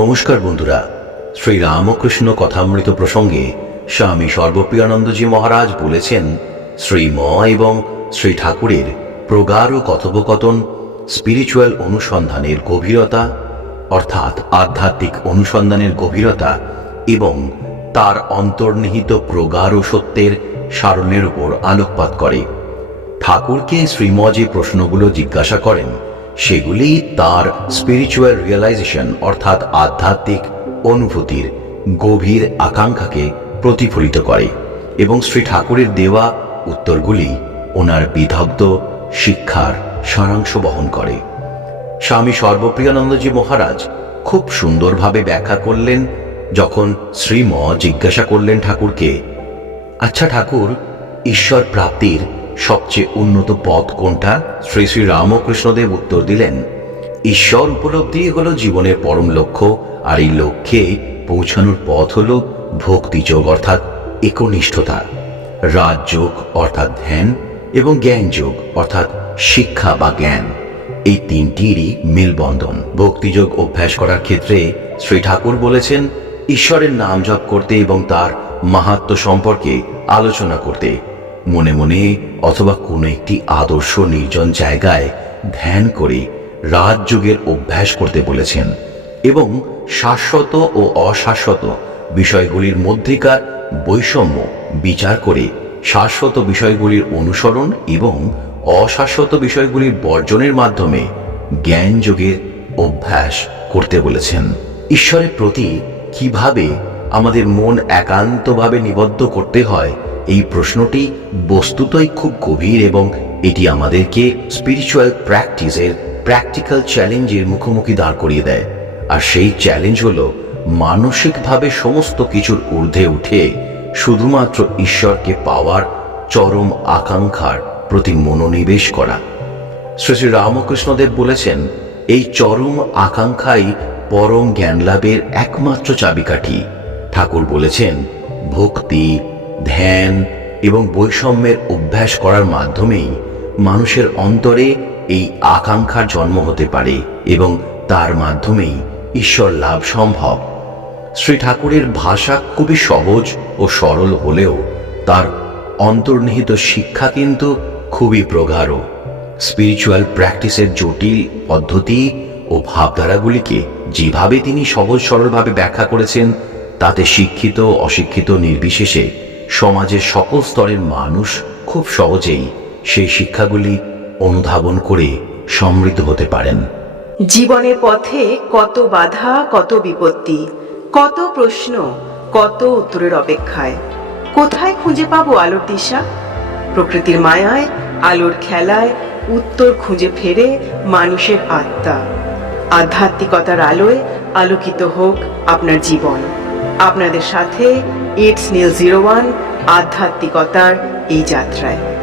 নমস্কার বন্ধুরা। শ্রী রামকৃষ্ণ কথামৃত প্রসঙ্গে স্বামী সর্বপ্রিয়ানন্দজি মহারাজ বলেছেন শ্রীম এবং শ্রী ঠাকুরের প্রগাঢ় কথোপকথন স্পিরিচুয়াল অনুসন্ধানের গভীরতা, অর্থাৎ আধ্যাত্মিক অনুসন্ধানের গভীরতা এবং তার অন্তর্নিহিত প্রগাঢ় সত্যের সারণের উপর আলোকপাত করে। ঠাকুরকে শ্রীম যে প্রশ্নগুলো জিজ্ঞাসা করেন সেগুলি তার স্পিরিচুয়াল রিয়েলাইজেশন অর্থাৎ আধ্যাত্মিক অনুভূতির গভীর আকাঙ্ক্ষাকে প্রতিফলিত করে এবং শ্রী ঠাকুরের দেওয়া উত্তরগুলি ওনার বিদগ্ধ শিক্ষার সারাংশ বহন করে। স্বামী সর্বপ্রিয়ানন্দজি মহারাজ খুব সুন্দরভাবে ব্যাখ্যা করলেন, যখন শ্রীম জিজ্ঞাসা করলেন ঠাকুরকে আচ্ছা ঠাকুর, ঈশ্বর প্রাপ্তির সবচেয়ে উন্নত পথ কোনটা? শ্রী শ্রী রামকৃষ্ণদেব উত্তর দিলেন, ঈশ্বর উপলব্ধি হলো জীবনের পরম লক্ষ্য, আর এই লক্ষ্যে পৌঁছানোর পথ হল ভক্তিযোগ অর্থাৎ একনিষ্ঠতা। রাজযোগ অর্থাৎ ধ্যান, এবং জ্ঞানযোগ অর্থাৎ শিক্ষা বা জ্ঞান। এই তিনটিরই মেলবন্ধন। ভক্তিযোগ অভ্যাস করার ক্ষেত্রে শ্রী ঠাকুর বলেছেন, ঈশ্বরের নাম জপ করতে এবং তার মাহাত্ম সম্পর্কে আলোচনা করতে মনে মনে অথবা কোনো একটি আদর্শ নির্জন জায়গায় ধ্যান করে রাজযোগের অভ্যাস করতে বলেছেন এবং শাশ্বত ও অশাশ্বত বিষয়গুলির মধ্যেকার বৈষম্য বিচার করে শাশ্বত বিষয়গুলির অনুসরণ এবং অশাশ্বত বিষয়গুলির বর্জনের মাধ্যমে জ্ঞান যোগের অভ্যাস করতে বলেছেন। ঈশ্বরের প্রতি কীভাবে আমাদের মন একান্তভাবে নিবদ্ধ করতে হয় এই প্রশ্নটি বস্তুতই খুব গভীর এবং এটি আমাদেরকে স্পিরিচুয়াল প্র্যাকটিসের প্র্যাকটিক্যাল চ্যালেঞ্জের মুখোমুখি দাঁড় করিয়ে দেয়। আর সেই চ্যালেঞ্জ হল মানসিকভাবে সমস্ত কিছুর ঊর্ধ্বে উঠে শুধুমাত্র ঈশ্বরকে পাওয়ার চরম আকাঙ্ক্ষার প্রতি মনোনিবেশ করা। শ্রী শ্রী রামকৃষ্ণদেব বলেছেন, এই চরম আকাঙ্ক্ষাই পরম জ্ঞানলাভের একমাত্র চাবিকাঠি। ঠাকুর বলেছেন, ভক্তি ধ্যান এবং বৈষম্যের অভ্যাস করার মাধ্যমেই মানুষের অন্তরে এই আকাঙ্ক্ষার জন্ম হতে পারে এবং তার মাধ্যমেই ঈশ্বর লাভ সম্ভব। শ্রী ঠাকুরের ভাষা খুবই সহজ ও সরল হলেও তার অন্তর্নিহিত শিক্ষা কিন্তু খুবই প্রগাঢ়। স্পিরিচুয়াল প্র্যাকটিসের জটিল পদ্ধতি ও ভাবধারাগুলিকে যেভাবে তিনি সহজ সরলভাবে ব্যাখ্যা করেছেন, তাতে শিক্ষিত অশিক্ষিত নির্বিশেষে সমাজের সকল স্তরের মানুষ খুব সহজেই সেই শিক্ষাগুলি অনুধাবন করে সমৃদ্ধ হতে পারেন। জীবনের পথে কত বাধা, কত বিপত্তি, কত প্রশ্ন, কত উত্তরের অপেক্ষায়। কোথায় খুঁজে পাবো আলোর দিশা? প্রকৃতির মায়ায়, আলোর খেলায়, উত্তর খুঁজে ফেরে মানুষের আত্মা। আধ্যাত্মিকতার আলোয় আলোকিত হোক আপনার জীবন। আপনাদের সাথে ইটস নীল জিরো ওয়ান আধ্যাত্মিকতার এই যাত্রায়।